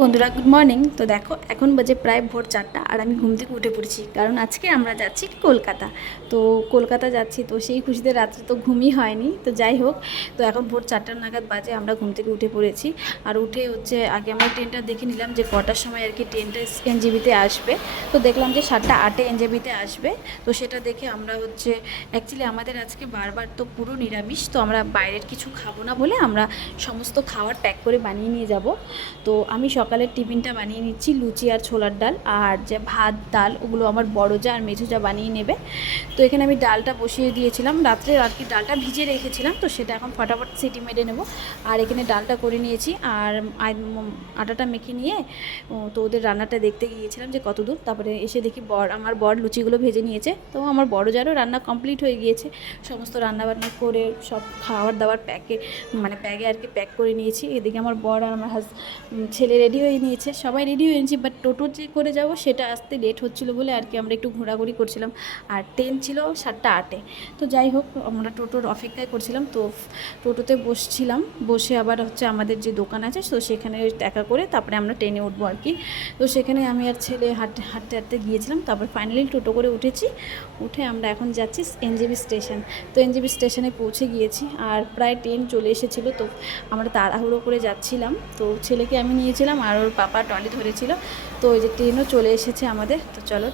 বন্ধুরা good morning. তো দেখো এখন বাজে প্রায় ভোর 4টা আর আমি ঘুম থেকে উঠে পড়েছি, কারণ আজকে আমরা যাচ্ছি কলকাতা। তো কলকাতা যাচ্ছি, তো সেই খুশিতে রাত্রে তো ঘুমই হয়নি। তো যাই হোক, তো এখন ভোর 4টা নাগাদ বাজে, আমরা ঘুম থেকে উঠে পড়েছি। আর উঠে হচ্ছে আগে আমরা ট্রেনটা দেখে নিলাম যে কটার সময় আর কি ট্রেনটা এনজেপিতে আসবে। তো দেখলাম যে 7:08 এনজেপিতে আসবে। তো সেটা দেখে আমরা হচ্ছে অ্যাকচুয়ালি আমাদের আজকে বারবার তো পুরো নিরামিষ, তো আমরা বাইরের কিছু খাবো না বলে আমরা সমস্ত খাবার প্যাক করে বানিয়ে নিয়ে যাব। তো আমি সকালের টিফিনটা বানিয়ে নিচ্ছি, লুচি আর ছোলার ডাল, আর যে ভাত ডাল ওগুলো আমার বড় যা আর মেঝো যা বানিয়ে নেবে। তো এখানে আমি ডালটা বসিয়ে দিয়েছিলাম রাত্রে, আর কি ডালটা ভিজে রেখেছিলাম, তো সেটা এখন ফটাফট সিটি মেরে নেব। আর এখানে ডালটা করে নিয়েছি, আর আটাটা মেখে নিয়ে তো ওদের রান্নাটা দেখতে গিয়েছিলাম যে কত দূর। তারপরে এসে দেখি আমার বর লুচিগুলো ভেজে নিয়েছে। তো আমার বড় যারও রান্না কমপ্লিট হয়ে গিয়েছে, সমস্ত রান্নাবান্না করে সব খাবার দাবার ব্যাগে আর কি প্যাক করে নিয়েছি। এদিকে আমার বর আর আমার ছেলে রেডি হয়ে নিয়েছে, সবাই রেডি হয়ে নিয়েছি। বাট টোটো যে করে যাব সেটা আসতে লেট হচ্ছিলো বলে আর কি আমরা একটু ঘোরাঘুরি করছিলাম। আর ট্রেন ছিল 7:08। তো যাই হোক, আমরা টোটোর অপেক্ষায় করছিলাম। তো টোটোতে বসছিলাম, বসে আবার হচ্ছে আমাদের যে দোকান আছে তো সেখানে দেখা করে তারপরে আমরা ট্রেনে উঠবো আর কি। তো সেখানে আমি আর ছেলে হাঁটতে হাঁটতে হাঁটতে গিয়েছিলাম, তারপর ফাইনালি টোটো করে উঠেছি। উঠে আমরা এখন যাচ্ছি এনজেপি স্টেশন। তো এনজেপি স্টেশনে পৌঁছে গিয়েছি, আর প্রায় ট্রেন চলে এসেছিলো। তো আমরা তাড়াহুড়ো করে যাচ্ছিলাম। তো ছেলেকে আমি নিয়েছিলাম আর ওর পাপা ট্রলি ধরেছিল। তো ওই যে ট্রেনও চলে এসেছে আমাদের। তো চলো।